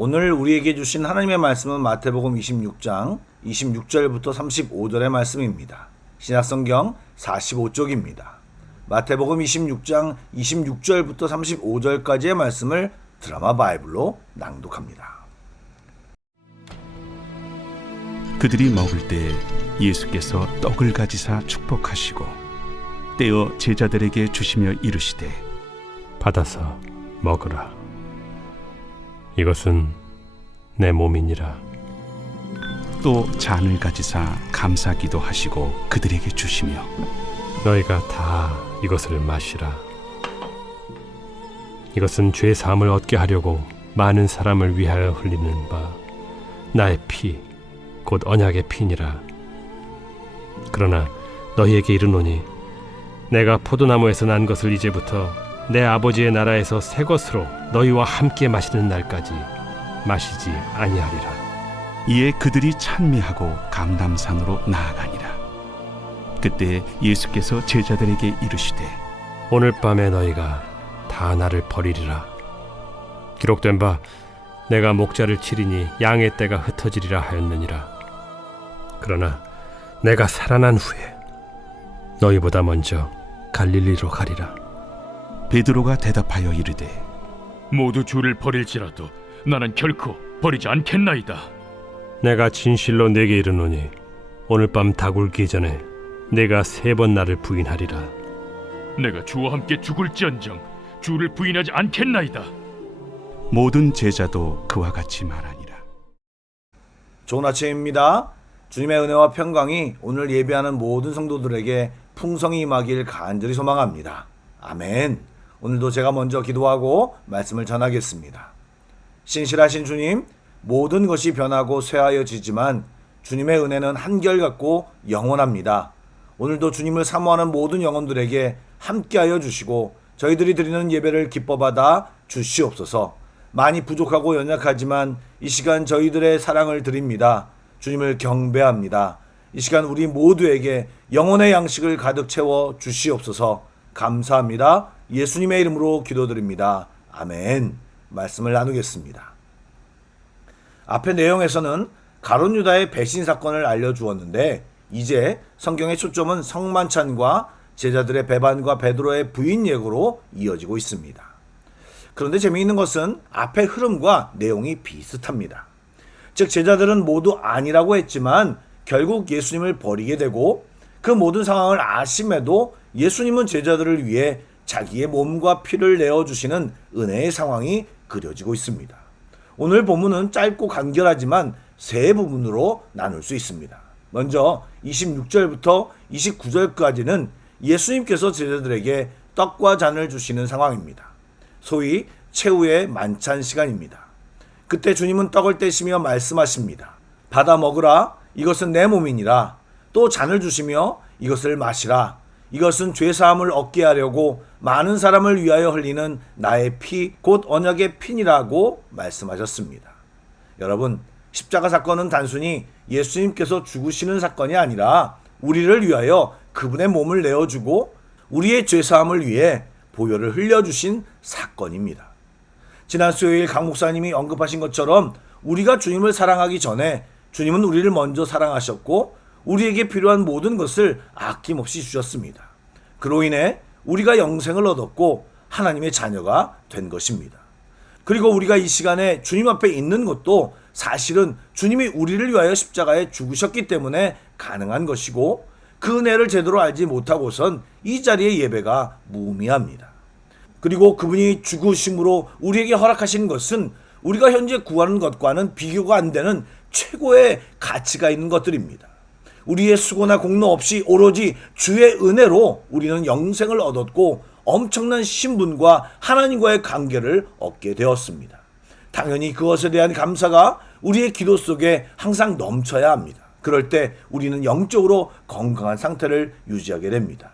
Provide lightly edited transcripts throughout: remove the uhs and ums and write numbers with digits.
오늘 우리에게 주신 하나님의 말씀은 마태복음 26장 26절부터 35절의 말씀입니다. 신약성경 45쪽입니다. 마태복음 26장 26절부터 35절까지의 말씀을 드라마 바이블로 낭독합니다. 그들이 먹을 때에 예수께서 떡을 가지사 축복하시고 떼어 제자들에게 주시며 이르시되 받아서 먹으라. 이것은 내 몸이니라. 또 잔을 가지사 감사기도 하시고 그들에게 주시며 너희가 다 이것을 마시라. 이것은 죄 사함을 얻게 하려고 많은 사람을 위하여 흘리는 바 나의 피 곧 언약의 피니라. 그러나 너희에게 이르노니 내가 포도나무에서 난 것을 이제부터 내 아버지의 나라에서 새 것으로 너희와 함께 마시는 날까지 마시지 아니하리라. 이에 그들이 찬미하고 감람산으로 나아가니라. 그때 예수께서 제자들에게 이르시되 오늘 밤에 너희가 다 나를 버리리라. 기록된 바 내가 목자를 치리니 양의 떼가 흩어지리라 하였느니라. 그러나 내가 살아난 후에 너희보다 먼저 갈릴리로 가리라. 베드로가 대답하여 이르되 모두 주를 버릴지라도 나는 결코 버리지 않겠나이다. 내가 진실로 네게 이르노니 오늘 밤 닭울기 전에 내가 3번 나를 부인하리라. 내가 주와 함께 죽을지언정 주를 부인하지 않겠나이다. 모든 제자도 그와 같이 말하니라. 좋은 아침입니다. 주님의 은혜와 평강이 오늘 예배하는 모든 성도들에게 풍성히 임하길 간절히 소망합니다. 아멘. 오늘도 제가 먼저 기도하고 말씀을 전하겠습니다. 신실하신 주님, 모든 것이 변하고 쇠하여지지만 주님의 은혜는 한결같고 영원합니다. 오늘도 주님을 사모하는 모든 영혼들에게 함께하여 주시고 저희들이 드리는 예배를 기뻐 받아 주시옵소서. 많이 부족하고 연약하지만 이 시간 저희들의 사랑을 드립니다. 주님을 경배합니다. 이 시간 우리 모두에게 영혼의 양식을 가득 채워 주시옵소서. 감사합니다. 예수님의 이름으로 기도드립니다. 아멘. 말씀을 나누겠습니다. 앞의 내용에서는 가룟 유다의 배신 사건을 알려주었는데 이제 성경의 초점은 성만찬과 제자들의 배반과 베드로의 부인 예고로 이어지고 있습니다. 그런데 재미있는 것은 앞의 흐름과 내용이 비슷합니다. 즉 제자들은 모두 아니라고 했지만 결국 예수님을 버리게 되고 그 모든 상황을 아심에도 예수님은 제자들을 위해 자기의 몸과 피를 내어주시는 은혜의 상황이 그려지고 있습니다. 오늘 본문은 짧고 간결하지만 세 부분으로 나눌 수 있습니다. 먼저 26절부터 29절까지는 예수님께서 제자들에게 떡과 잔을 주시는 상황입니다. 소위 최후의 만찬 시간입니다. 그때 주님은 떡을 떼시며 말씀하십니다. 받아 먹으라. 이것은 내 몸이니라. 또 잔을 주시며 이것을 마시라. 이것은 죄사함을 얻게 하려고 많은 사람을 위하여 흘리는 나의 피 곧 언약의 피니라고 말씀하셨습니다. 여러분, 십자가 사건은 단순히 예수님께서 죽으시는 사건이 아니라 우리를 위하여 그분의 몸을 내어주고 우리의 죄사함을 위해 보혈을 흘려주신 사건입니다. 지난 수요일 강 목사님이 언급하신 것처럼 우리가 주님을 사랑하기 전에 주님은 우리를 먼저 사랑하셨고 우리에게 필요한 모든 것을 아낌없이 주셨습니다. 그로 인해 우리가 영생을 얻었고 하나님의 자녀가 된 것입니다. 그리고 우리가 이 시간에 주님 앞에 있는 것도 사실은 주님이 우리를 위하여 십자가에 죽으셨기 때문에 가능한 것이고 그 은혜를 제대로 알지 못하고선 이 자리의 예배가 무의미합니다. 그리고 그분이 죽으심으로 우리에게 허락하신 것은 우리가 현재 구하는 것과는 비교가 안 되는 최고의 가치가 있는 것들입니다. 우리의 수고나 공로 없이 오로지 주의 은혜로 우리는 영생을 얻었고 엄청난 신분과 하나님과의 관계를 얻게 되었습니다. 당연히 그것에 대한 감사가 우리의 기도 속에 항상 넘쳐야 합니다. 그럴 때 우리는 영적으로 건강한 상태를 유지하게 됩니다.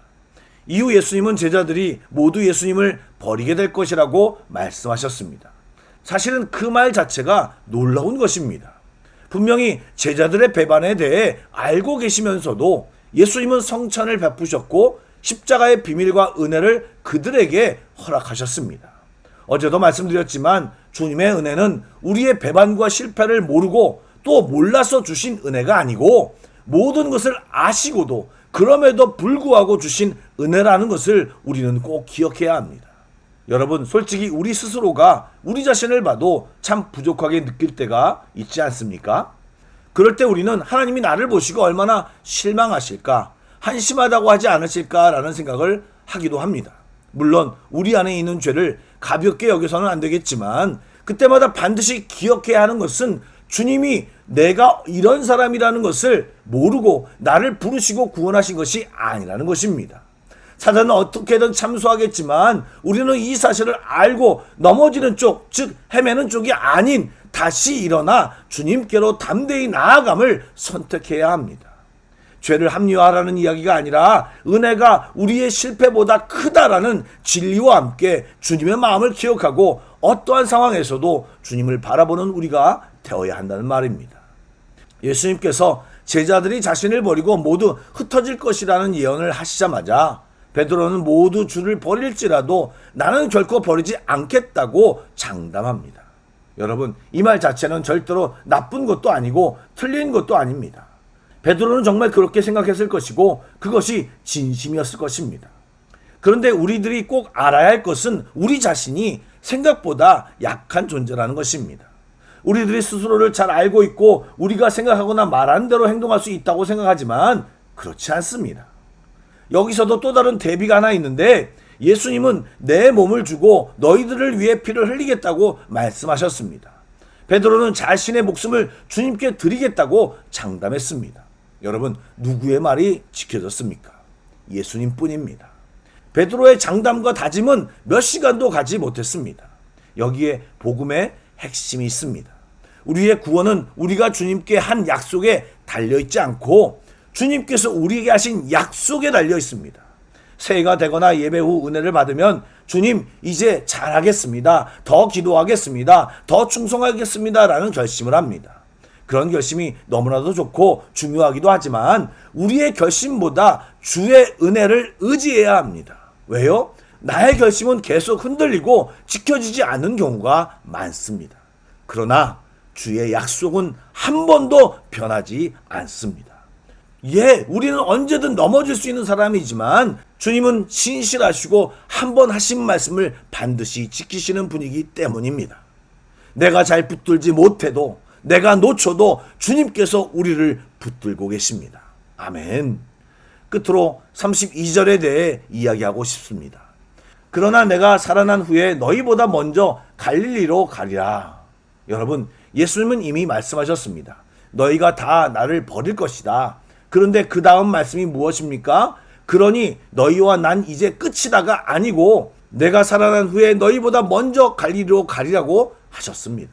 이후 예수님은 제자들이 모두 예수님을 버리게 될 것이라고 말씀하셨습니다. 사실은 그 말 자체가 놀라운 것입니다. 분명히 제자들의 배반에 대해 알고 계시면서도 예수님은 성찬을 베푸셨고 십자가의 비밀과 은혜를 그들에게 허락하셨습니다. 어제도 말씀드렸지만 주님의 은혜는 우리의 배반과 실패를 모르고 또 몰라서 주신 은혜가 아니고 모든 것을 아시고도 그럼에도 불구하고 주신 은혜라는 것을 우리는 꼭 기억해야 합니다. 여러분, 솔직히 우리 스스로가 우리 자신을 봐도 참 부족하게 느낄 때가 있지 않습니까? 그럴 때 우리는 하나님이 나를 보시고 얼마나 실망하실까, 한심하다고 하지 않으실까라는 생각을 하기도 합니다. 물론 우리 안에 있는 죄를 가볍게 여겨서는 안 되겠지만 그때마다 반드시 기억해야 하는 것은 주님이 내가 이런 사람이라는 것을 모르고 나를 부르시고 구원하신 것이 아니라는 것입니다. 사단은 어떻게든 참소하겠지만 우리는 이 사실을 알고 넘어지는 쪽, 즉 헤매는 쪽이 아닌 다시 일어나 주님께로 담대히 나아감을 선택해야 합니다. 죄를 합리화하라는 이야기가 아니라 은혜가 우리의 실패보다 크다라는 진리와 함께 주님의 마음을 기억하고 어떠한 상황에서도 주님을 바라보는 우리가 되어야 한다는 말입니다. 예수님께서 제자들이 자신을 버리고 모두 흩어질 것이라는 예언을 하시자마자 베드로는 모두 주를 버릴지라도 나는 결코 버리지 않겠다고 장담합니다. 여러분, 이 말 자체는 절대로 나쁜 것도 아니고 틀린 것도 아닙니다. 베드로는 정말 그렇게 생각했을 것이고 그것이 진심이었을 것입니다. 그런데 우리들이 꼭 알아야 할 것은 우리 자신이 생각보다 약한 존재라는 것입니다. 우리들이 스스로를 잘 알고 있고 우리가 생각하거나 말하는 대로 행동할 수 있다고 생각하지만 그렇지 않습니다. 여기서도 또 다른 대비가 하나 있는데 예수님은 내 몸을 주고 너희들을 위해 피를 흘리겠다고 말씀하셨습니다. 베드로는 자신의 목숨을 주님께 드리겠다고 장담했습니다. 여러분, 누구의 말이 지켜졌습니까? 예수님뿐입니다. 베드로의 장담과 다짐은 몇 시간도 가지 못했습니다. 여기에 복음의 핵심이 있습니다. 우리의 구원은 우리가 주님께 한 약속에 달려있지 않고 주님께서 우리에게 하신 약속에 달려 있습니다. 새해가 되거나 예배 후 은혜를 받으면 주님 이제 잘하겠습니다, 더 기도하겠습니다, 더 충성하겠습니다 라는 결심을 합니다. 그런 결심이 너무나도 좋고 중요하기도 하지만 우리의 결심보다 주의 은혜를 의지해야 합니다. 왜요? 나의 결심은 계속 흔들리고 지켜지지 않는 경우가 많습니다. 그러나 주의 약속은 한 번도 변하지 않습니다. 우리는 언제든 넘어질 수 있는 사람이지만 주님은 신실하시고 한 번 하신 말씀을 반드시 지키시는 분이기 때문입니다. 내가 잘 붙들지 못해도 내가 놓쳐도 주님께서 우리를 붙들고 계십니다. 아멘. 끝으로 32절에 대해 이야기하고 싶습니다. 그러나 내가 살아난 후에 너희보다 먼저 갈릴리로 가리라. 여러분, 예수님은 이미 말씀하셨습니다. 너희가 다 나를 버릴 것이다. 그런데 그 다음 말씀이 무엇입니까? 그러니 너희와 난 이제 끝이다가 아니고 내가 살아난 후에 너희보다 먼저 갈릴리로 가리라고 하셨습니다.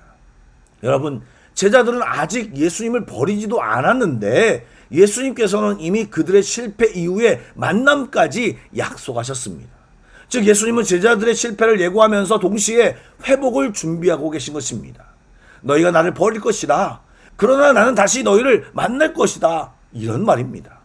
여러분, 제자들은 아직 예수님을 버리지도 않았는데 예수님께서는 이미 그들의 실패 이후에 만남까지 약속하셨습니다. 즉 예수님은 제자들의 실패를 예고하면서 동시에 회복을 준비하고 계신 것입니다. 너희가 나를 버릴 것이다. 그러나 나는 다시 너희를 만날 것이다. 이런 말입니다.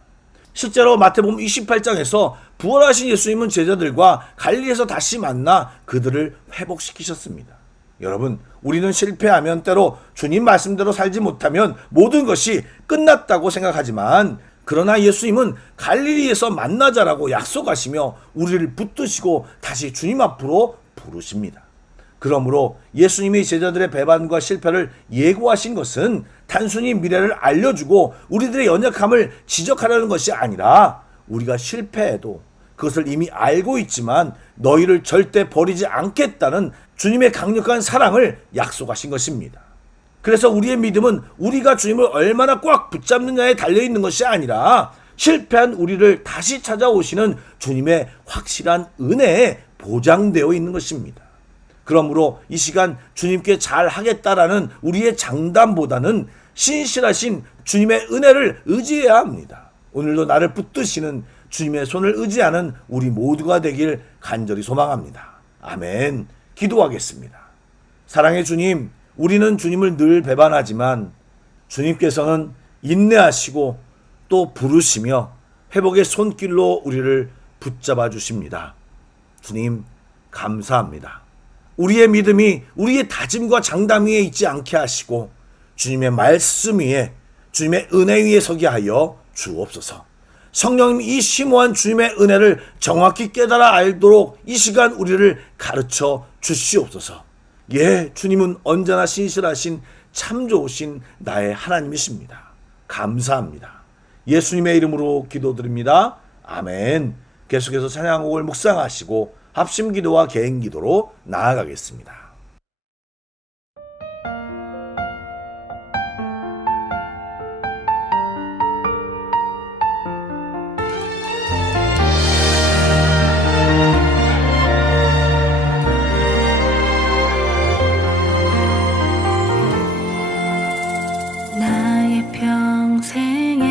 실제로 마태복음 28장에서 부활하신 예수님은 제자들과 갈릴리에서 다시 만나 그들을 회복시키셨습니다. 여러분, 우리는 실패하면 때로 주님 말씀대로 살지 못하면 모든 것이 끝났다고 생각하지만 그러나 예수님은 갈릴리에서 만나자라고 약속하시며 우리를 붙드시고 다시 주님 앞으로 부르십니다. 그러므로 예수님이 제자들의 배반과 실패를 예고하신 것은 단순히 미래를 알려주고 우리들의 연약함을 지적하려는 것이 아니라 우리가 실패해도 그것을 이미 알고 있지만 너희를 절대 버리지 않겠다는 주님의 강력한 사랑을 약속하신 것입니다. 그래서 우리의 믿음은 우리가 주님을 얼마나 꽉 붙잡느냐에 달려있는 것이 아니라 실패한 우리를 다시 찾아오시는 주님의 확실한 은혜에 보장되어 있는 것입니다. 그러므로 이 시간 주님께 잘하겠다라는 우리의 장담보다는 신실하신 주님의 은혜를 의지해야 합니다. 오늘도 나를 붙드시는 주님의 손을 의지하는 우리 모두가 되길 간절히 소망합니다. 아멘. 기도하겠습니다. 사랑의 주님, 우리는 주님을 늘 배반하지만 주님께서는 인내하시고 또 부르시며 회복의 손길로 우리를 붙잡아 주십니다. 주님, 감사합니다. 우리의 믿음이 우리의 다짐과 장담 위에 있지 않게 하시고 주님의 말씀 위에, 주님의 은혜 위에 서게 하여 주옵소서. 성령님, 이 심오한 주님의 은혜를 정확히 깨달아 알도록 이 시간 우리를 가르쳐 주시옵소서. 예, 주님은 언제나 신실하신 참 좋으신 나의 하나님이십니다. 감사합니다. 예수님의 이름으로 기도드립니다. 아멘. 계속해서 찬양곡을 묵상하시고 합심기도와 개인기도로 나아가겠습니다. 나의 평생에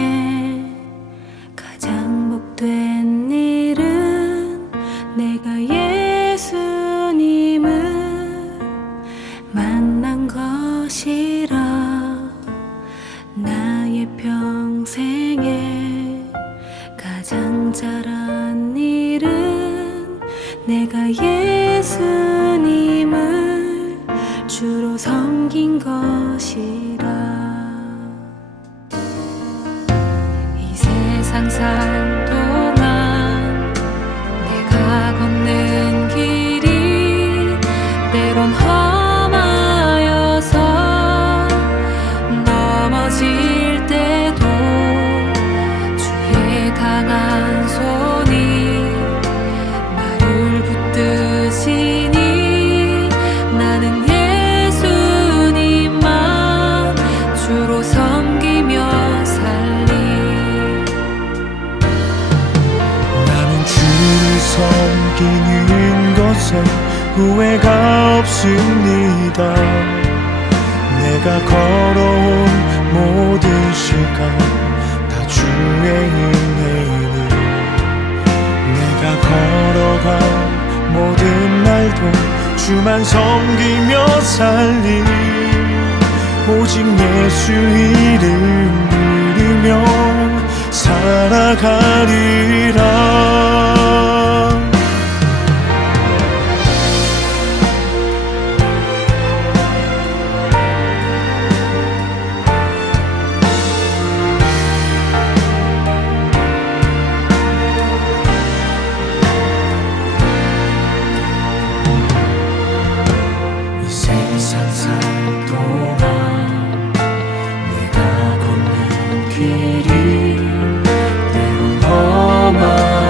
가장 복된 일은 내가 예수님을 만난 것이라. 나의 평생에 가장 잘한 일은 내가 예수님을 주로 섬긴 것이라. 세상 살 동안 내가 걷는 길이 때론 험하여서 넘어질 때도 주의 강한 손이 나를 붙드시니 나는 예수님만 주로 섬기며 살리. 섬기는 것에 후회가 없습니다. 내가 걸어온 모든 시간 다 주의 은혜니, 내가 걸어간 모든 날도 주만 섬기며 살리. 오직 예수 이름 부르며 살아가리라. 세상 살 동안 내가 걷는 길이 때론 험한